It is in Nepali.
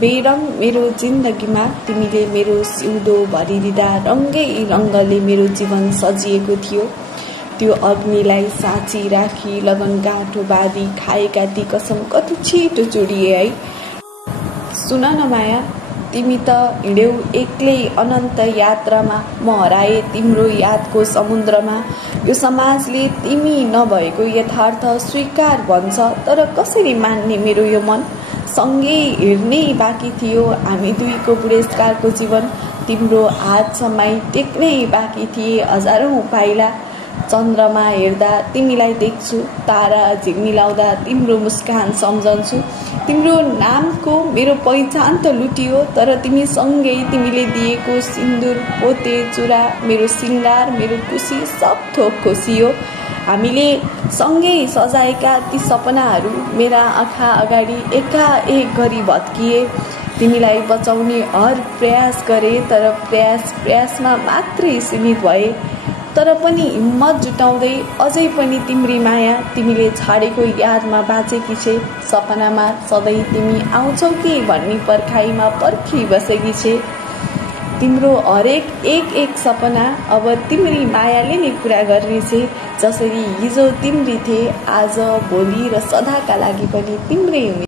बेरङ मेरो जिन्दगीमा तिमीले मेरो सिउँदो भरिदिँदा रङ्गै रङ्गले मेरो जीवन सजिएको थियो। त्यो अग्निलाई साँची राखी लगनगाँठो बाँधी खाएका ती कसम कति छिटो चुडिए है। सुन न माया, तिमी त हिँड्यौ एक्लै अनन्त यात्रामा, म हराए तिम्रो यादको समुद्रमा। यो समाजले तिमी नभएको यथार्थ स्वीकार भन्छ, तर कसरी मान्ने मेरो यो मन। सँगै हिँड्नै बाँकी थियो हामी दुईको बुढेसकालको जीवन। तिम्रो हात समाई टेक्नै बाँकी थिए हजारौं पाइला। चन्द्रमा हेर्दा तिमीलाई देख्छु, तारा झिक्मिलाउँदा तिम्रो मुस्कान सम्झन्छु। तिम्रो नामको मेरो पहिचान त लुटियो, तर तिमी सँगै तिमीले दिएको सिन्दुर पोते चुरा मेरो सिंगार मेरो खुसी सब थोक खोसियो। हामीले सँगै सजाएका ती सपनाहरू मेरा आँखा अगाडि एकाएक गरी भत्किए। तिमीलाई बचाउने हर प्रयास गरे, तर प्रयासमा मात्रै सीमित भए। तर पनि हिम्मत जुटाउँदै अझै पनि तिम्री माया तिमीले छाडेको यादमा बाँचेकी छे। सपनामा सधैँ तिमी आउँछौ कि भन्ने पर्खाइमा पर्खी बसेकी छे। तिम्रो हरेक एक सपना अब तिम्री मायाले नै पूरा गर्ने छे। जसरी हिजो तिम्री थिए आज भोलि र सदाका लागि पनि तिम्रै हुने।